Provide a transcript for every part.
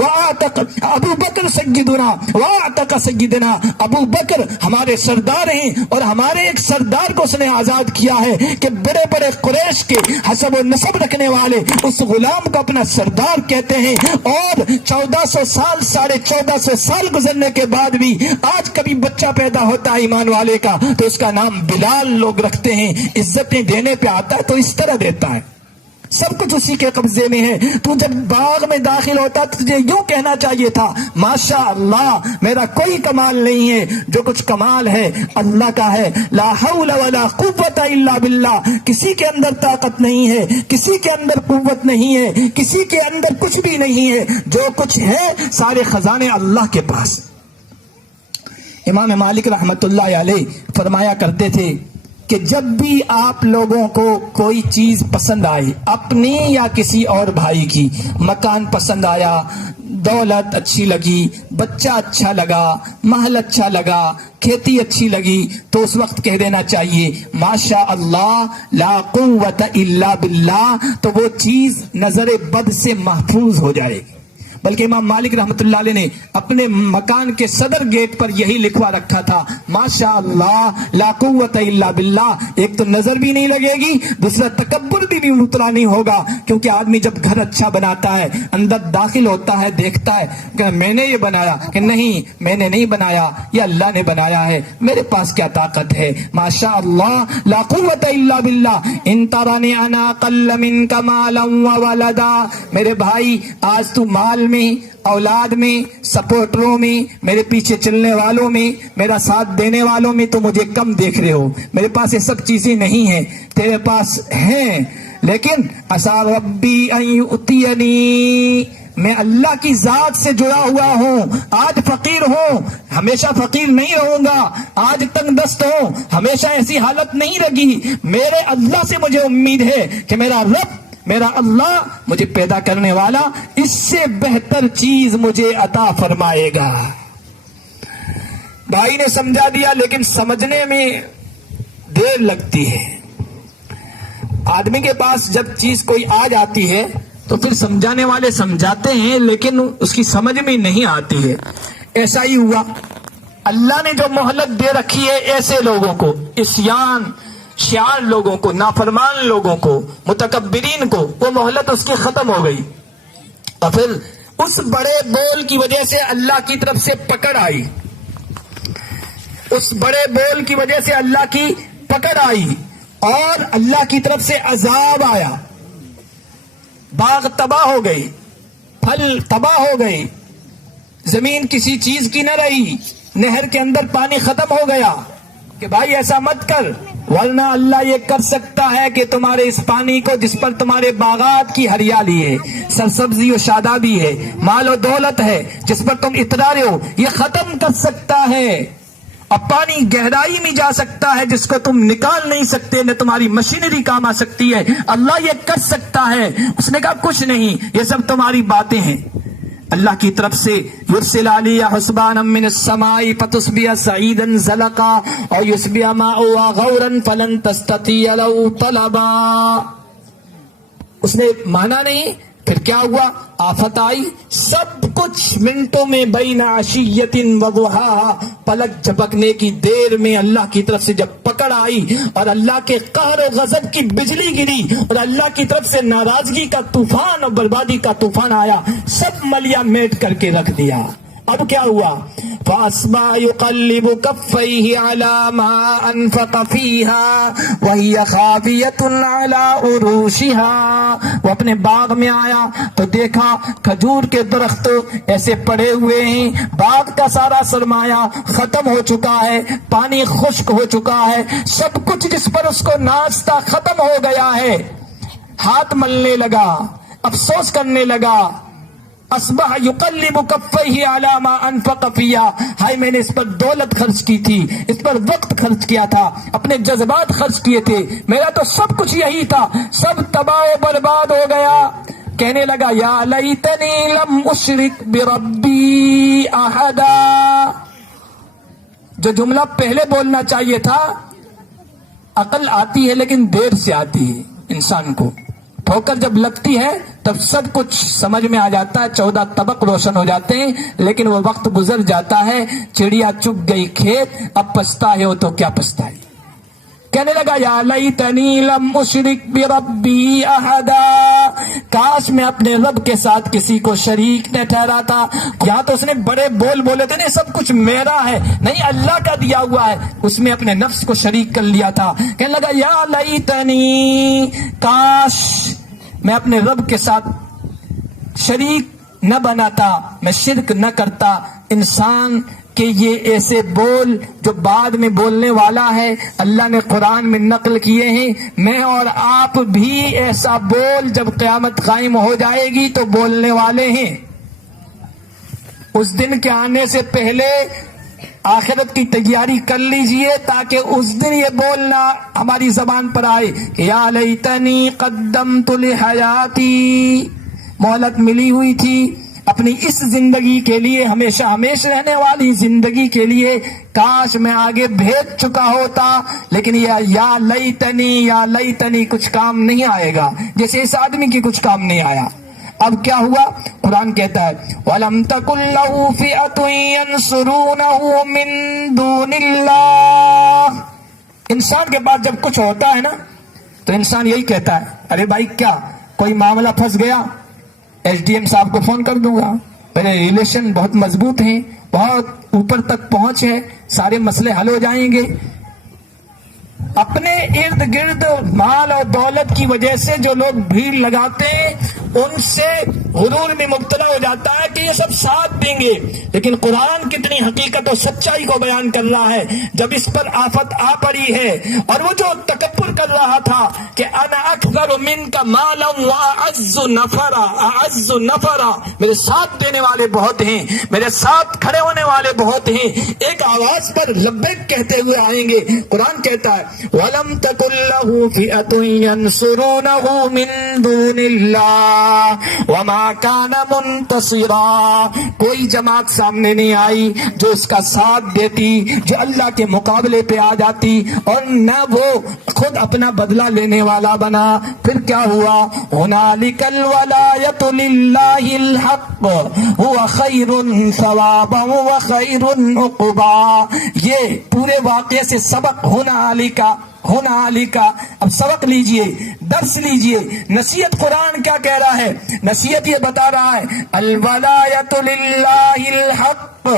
وَأَعْتَقَ ابو بکر سیدنا وَأَعْتَقَ سیدنا ابو بکر ہمارے سردار ہیں اور ہمارے ایک سردار کو اس نے آزاد کیا ہے کہ بڑے بڑے قریش کے حسب و نسب رکھنے والے اس غلام کو اپنا سردار کہتے ہیں. اور 1400 سال 1450 سال گزرنے کے بعد بھی آج کبھی بچہ پیدا ہوتا ہے ایمان والے کا تو اس کا نام بلال لوگ رکھتے ہیں. عزتیں دینے پہ آتا ہے تو اس طرح دیتا ہے, سب کچھ اسی کے قبضے میں ہے. تو جب باغ میں داخل ہوتا تو تجھے یوں کہنا چاہیے تھا ماشاء اللہ میرا کوئی کمال نہیں ہے, جو کچھ کمال ہے اللہ کا ہے. لا حول ولا قوت الا باللہ. کسی کے اندر طاقت نہیں ہے, کسی کے اندر قوت نہیں ہے, کسی کے اندر کچھ بھی نہیں ہے. جو کچھ ہے سارے خزانے اللہ کے پاس. امام مالک رحمت اللہ علیہ فرمایا کرتے تھے کہ جب بھی آپ لوگوں کو کوئی چیز پسند آئی, اپنی یا کسی اور بھائی کی, مکان پسند آیا, دولت اچھی لگی, بچہ اچھا لگا, محل اچھا لگا, کھیتی اچھی لگی, تو اس وقت کہہ دینا چاہیے ماشاء اللہ لا قوت الا باللہ, تو وہ چیز نظر بد سے محفوظ ہو جائے گی. بلکہ امام مالک رحمت اللہ علیہ نے اپنے مکان کے صدر گیٹ پر یہی لکھوا رکھا تھا ماشاء اللہ لا قوت الا باللہ. ایک تو نظر بھی نہیں لگے گی, دوسرا تکبر بھی اتنا نہیں ہوگا, کیونکہ آدمی جب گھر اچھا بناتا ہے اندر داخل ہوتا ہے دیکھتا ہے کہ میں نے یہ بنایا, کہ نہیں میں نے نہیں بنایا, یہ اللہ نے بنایا ہے, میرے پاس کیا طاقت ہے. ماشاء اللہ لا قوت الا باللہ. ان ترانی انا اقل منک مالا وولدا. میرے بھائی آج تو مال میں, اولاد میں, سپورٹروں میں, میرے پیچھے چلنے والوں میں, میرا ساتھ دینے والوں میں تو مجھے کم دیکھ رہے ہو. میرے پاس یہ سب چیزیں نہیں ہیں, تیرے پاس ہیں, لیکن عسى ربی ان یؤتینی, میں اللہ کی ذات سے جڑا ہوا ہوں. آج فقیر ہوں, ہمیشہ فقیر نہیں رہوں گا. آج تنگ دست ہوں, ہمیشہ ایسی حالت نہیں رہی. میرے اللہ سے مجھے امید ہے کہ میرا رب, میرا اللہ مجھے پیدا کرنے والا اس سے بہتر چیز مجھے عطا فرمائے گا. بھائی نے سمجھا دیا, لیکن سمجھنے میں دیر لگتی ہے. آدمی کے پاس جب چیز کوئی آ جاتی ہے تو پھر سمجھانے والے سمجھاتے ہیں, لیکن اس کی سمجھ میں نہیں آتی ہے. ایسا ہی ہوا, اللہ نے جو مہلت دے رکھی ہے ایسے لوگوں کو, عصیان شیار لوگوں کو, نافرمان لوگوں کو, متکبرین کو, وہ مہلت اس کی ختم ہو گئی. اور پھر اس بڑے بول کی وجہ سے اللہ کی طرف سے پکڑ آئی, اس بڑے بول کی وجہ سے اللہ کی پکڑ آئی, اور اللہ کی طرف سے عذاب آیا. باغ تباہ ہو گئی, پھل تباہ ہو گئی, زمین کسی چیز کی نہ رہی, نہر کے اندر پانی ختم ہو گیا کہ بھائی ایسا مت کر, ورنہ اللہ یہ کر سکتا ہے کہ تمہارے اس پانی کو, جس پر تمہارے باغات کی ہریالی ہے, سرسبزی و شادابی ہے, مال و دولت ہے, جس پر تم اترا رہے ہو, یہ ختم کر سکتا ہے. اب پانی گہرائی میں جا سکتا ہے جس کو تم نکال نہیں سکتے, نہ تمہاری مشینری کام آ سکتی ہے. اللہ یہ کر سکتا ہے. اس نے کہا کچھ نہیں, یہ سب تمہاری باتیں ہیں. اللہ کی طرف سے یرسل علیہ حسبانا من السماء فتصبح سعیدا زلقا اور یصبح ماؤها غورا فلن تستطيع له طلبا. اس نے مانا نہیں, پھر کیا ہوا, آفت آئی, سب کچھ منٹوں میں بین عشیۃ وضحاها, پلک جھپکنے کی دیر میں اللہ کی طرف سے جب پکڑ آئی اور اللہ کے قہر و غضب کی بجلی گری اور اللہ کی طرف سے ناراضگی کا طوفان اور بربادی کا طوفان آیا, سب ملیا میٹ کر کے رکھ دیا. اب کیا ہوا, فَأَصْبَحَ يُقَلِّبُ كَفَّيْهِ عَلَى مَا أَنفَقَ فِيهَا وَهِيَ خَاوِيَةٌ عَلَى عُرُوشِهَا. وہ اپنے باغ میں آیا تو دیکھا کھجور کے درخت ایسے پڑے ہوئے ہیں, باغ کا سارا سرمایہ ختم ہو چکا ہے, پانی خشک ہو چکا ہے, سب کچھ جس پر اس کو ناز تھا ختم ہو گیا ہے. ہاتھ ملنے لگا, افسوس کرنے لگا. اصبح یقلب کفیہ علی ما انفق فیہا, ہائے میں نے اس پر دولت خرچ کی تھی, اس پر وقت خرچ کیا تھا, اپنے جذبات خرچ کیے تھے, میرا تو سب کچھ یہی تھا, سب تباہ و برباد ہو گیا. کہنے لگا یا لیتنی لم اشرک بربی احدا. جو جملہ پہلے بولنا چاہیے تھا, عقل آتی ہے لیکن دیر سے آتی ہے انسان کو, ٹھوکر جب لگتی ہے تب سب کچھ سمجھ میں آ جاتا ہے، 14 طبق روشن ہو جاتے ہیں، لیکن وہ وقت گزر جاتا ہے، چڑیا چگ گئی کھیت، اب پچھتائے ہو تو کیا پچھتائے۔ کہنے لگا یا لیتنی لم اشرک بربی احدا، کاش میں اپنے رب کے ساتھ کسی کو شریک نہ ٹھہراتا۔ یہاں تو اس نے بڑے بول بولے تھے، نہیں سب کچھ میرا ہے، نہیں اللہ کا دیا ہوا ہے، اس میں اپنے نفس کو شریک کر لیا تھا۔ کہنے لگا یا لیتنی، کاش میں اپنے رب کے ساتھ شریک نہ بناتا، میں شرک نہ کرتا۔ انسان کہ یہ ایسے بول جو بعد میں بولنے والا ہے، اللہ نے قرآن میں نقل کیے ہیں، میں اور آپ بھی ایسا بول جب قیامت قائم ہو جائے گی تو بولنے والے ہیں۔ اس دن کے آنے سے پہلے آخرت کی تیاری کر لیجئے تاکہ اس دن یہ بولنا ہماری زبان پر آئے کہ یا لیتنی قدمت لحیاتی، مہلت ملی ہوئی تھی اپنی اس زندگی کے لیے، ہمیشہ ہمیشہ رہنے والی زندگی کے لیے، کاش میں آگے بھیج چکا ہوتا، لیکن یہ یا لیتنی کچھ کام نہیں آئے گا، جیسے اس آدمی کی کچھ کام نہیں آیا۔ اب کیا ہوا؟ قرآن کہتا ہے وَلَمْ تَكُنْ لَهُ فِئَةٌ يَنْصُرُونَهُ مِن دُونِ اللَّهِ۔ انسان کے پاس جب کچھ ہوتا ہے نا تو انسان یہی کہتا ہے ارے بھائی کیا کوئی معاملہ پھنس گیا، ایس ڈی ایم صاحب کو فون کر دوں گا، میرے ریلیشن بہت مضبوط ہیں، بہت اوپر تک پہنچ ہے، سارے مسئلے حل ہو جائیں گے۔ اپنے ارد گرد مال اور دولت کی وجہ سے جو لوگ بھیڑ لگاتے ہیں ان سے غرور میں مبتلا ہو جاتا ہے کہ یہ سب ساتھ دیں گے، لیکن قرآن کتنی حقیقت اور سچائی کو بیان کر رہا ہے۔ جب اس پر آفت آ پڑی ہے اور وہ جو تکبر کر رہا تھا کہ انا اکثر منک مالا واعز نفرا، میرے ساتھ دینے والے بہت ہیں، میرے ساتھ کھڑے ہونے والے بہت ہیں، ایک آواز پر لبیک کہتے ہوئے آئیں گے۔ قرآن کہتا ہے وَلَمْ تَكُنْ لَهُ فِئَةٌ يَنْصُرُونَهُ مِن دُونِ اللَّهِ وَمَا كَانَ مُنْتَصِرًا، کوئی جماعت سامنے نہیں آئی جو اس کا ساتھ دیتی، جو اللہ کے مقابلے پہ آ جاتی، اور نہ وہ خود اپنا بدلہ لینے والا بنا۔ پھر کیا ہوا؟ هُنَالِكَ الْوَلَایَةُ لِلَّهِ الْحَقُّ هُوَ خَيْرٌ ثَوَابًا وَخَيْرٌ عُقْبًا۔ یہ پورے واقعے سے سبق ہونا علی کا اب سبق لیجئے، درس لیجئے۔ نصیحت قرآن کیا کہہ رہا ہے؟ نصیحت یہ بتا رہا ہے الولایۃ للہ الحق،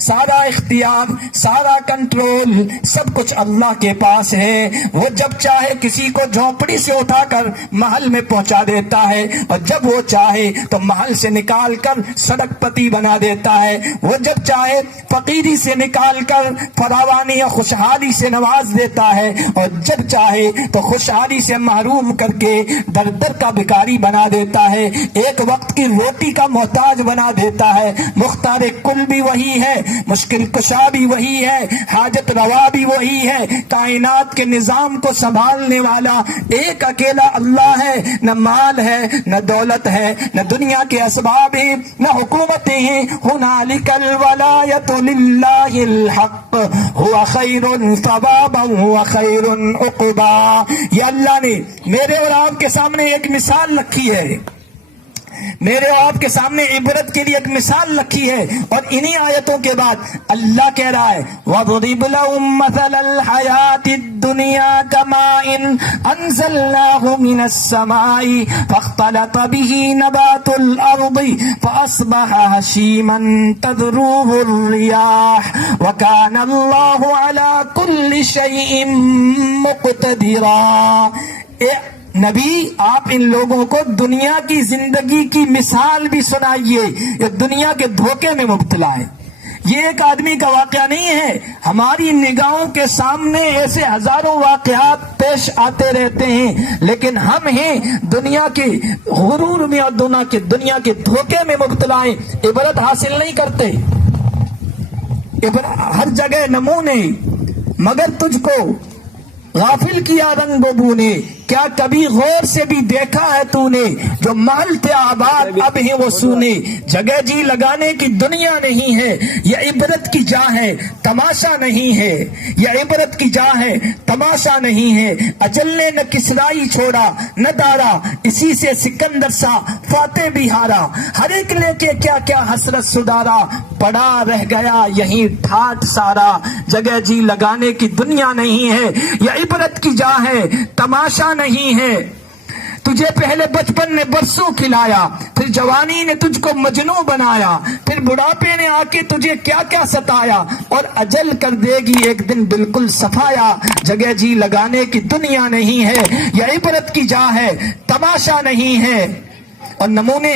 سارا اختیار، سارا کنٹرول، سب کچھ اللہ کے پاس ہے۔ وہ جب چاہے کسی کو جھونپڑی سے اٹھا کر محل میں پہنچا دیتا ہے، اور جب وہ چاہے تو محل سے نکال کر سڑک پتی بنا دیتا ہے، وہ جب چاہے فقیری سے نکال کر فراوانی اور خوشحالی سے نواز دیتا ہے، اور جب چاہے تو خوشحالی سے محروم کر کے در در کا بھکاری بنا دیتا ہے، ایک وقت کی روٹی کا محتاج بنا دیتا ہے۔ مختار کل بھی وہی ہے، مشکل کشا بھی وہی ہے، حاجت روا بھی وہی ہے۔ کائنات کے نظام کو سنبھالنے والا ایک اکیلا اللہ ہے، نہ مال ہے، نہ دولت ہے، نہ دنیا کے اسباب ہیں، نہ حکومتیں ہیں۔ ہنالک الولایۃ للہ الحق هو خیر ثوابا وخیر عقبا۔ یہ اللہ نے میرے اور آپ کے سامنے ایک مثال رکھی ہے، میرے اور آپ کے سامنے عبرت کے لیے ایک مثال رکھی ہے، اور انہی آیتوں کے بعد اللہ کہہ رہا ہے وَضْرِبْ لَهُم مَثَلَ الْحَيَاةِ الدُّنْيَا كَمَاءٍ أَنزَلْنَاهُ مِنَ السَّمَاءِ فَاخْتَلَطَ بِهِ نَبَاتُ الْأَرْضِ فَأَصْبَحَ هَشِيمًا تَذْرُوهُ الرِّيَاحُ وَكَانَ اللَّهُ عَلَى كُلِّ شَيْءٍ مُقْتَدِرًا۔ نبی آپ ان لوگوں کو دنیا کی زندگی کی مثال بھی سنائیے، یہ دنیا کے دھوکے میں مبتلا ہے۔ یہ ایک آدمی کا واقعہ نہیں ہے، ہماری نگاہوں کے سامنے ایسے ہزاروں واقعات پیش آتے رہتے ہیں، لیکن ہم ہیں دنیا کے غرور میں اور دنیا کے دھوکے میں مبتلا ہیں، عبرت حاصل نہیں کرتے۔ ہر جگہ نمونے، مگر تجھ کو غافل کیا رنگ و بو نے، کیا کبھی غور سے بھی دیکھا ہے تو نے جو محل تھے آباد اب ہیں وہ سونے. جگہ جی لگانے کی دنیا نہیں ہے یہ عبرت کی جا ہے تماشا نہیں ہے. یہ عبرت کی جا ہے تماشا نہیں ہے. اجل نے نہ کسرائی چھوڑا نہ دارا اسی سے سکندر سا فاتح بھی ہارا. ہر ایک لے کے کیا کیا حسرت سدارا پڑا رہ گیا یہیں ٹھاٹ سارا. جگہ جی لگانے کی دنیا نہیں ہے یہ عبرت کی جا ہے تماشا نہیں ہے. تجھے پہلے بچپن نے برسوں کھلایا پھر جوانی نے تجھ کو مجنوں بنایا پھر بڑھاپے نے آ کے تجھے کیا کیا ستایا اور اجل کر دے گی ایک دن بالکل صفایا. جگہ جی لگانے کی دنیا نہیں ہے یہ عبرت کی جا ہے تماشا نہیں ہے. اور نمونے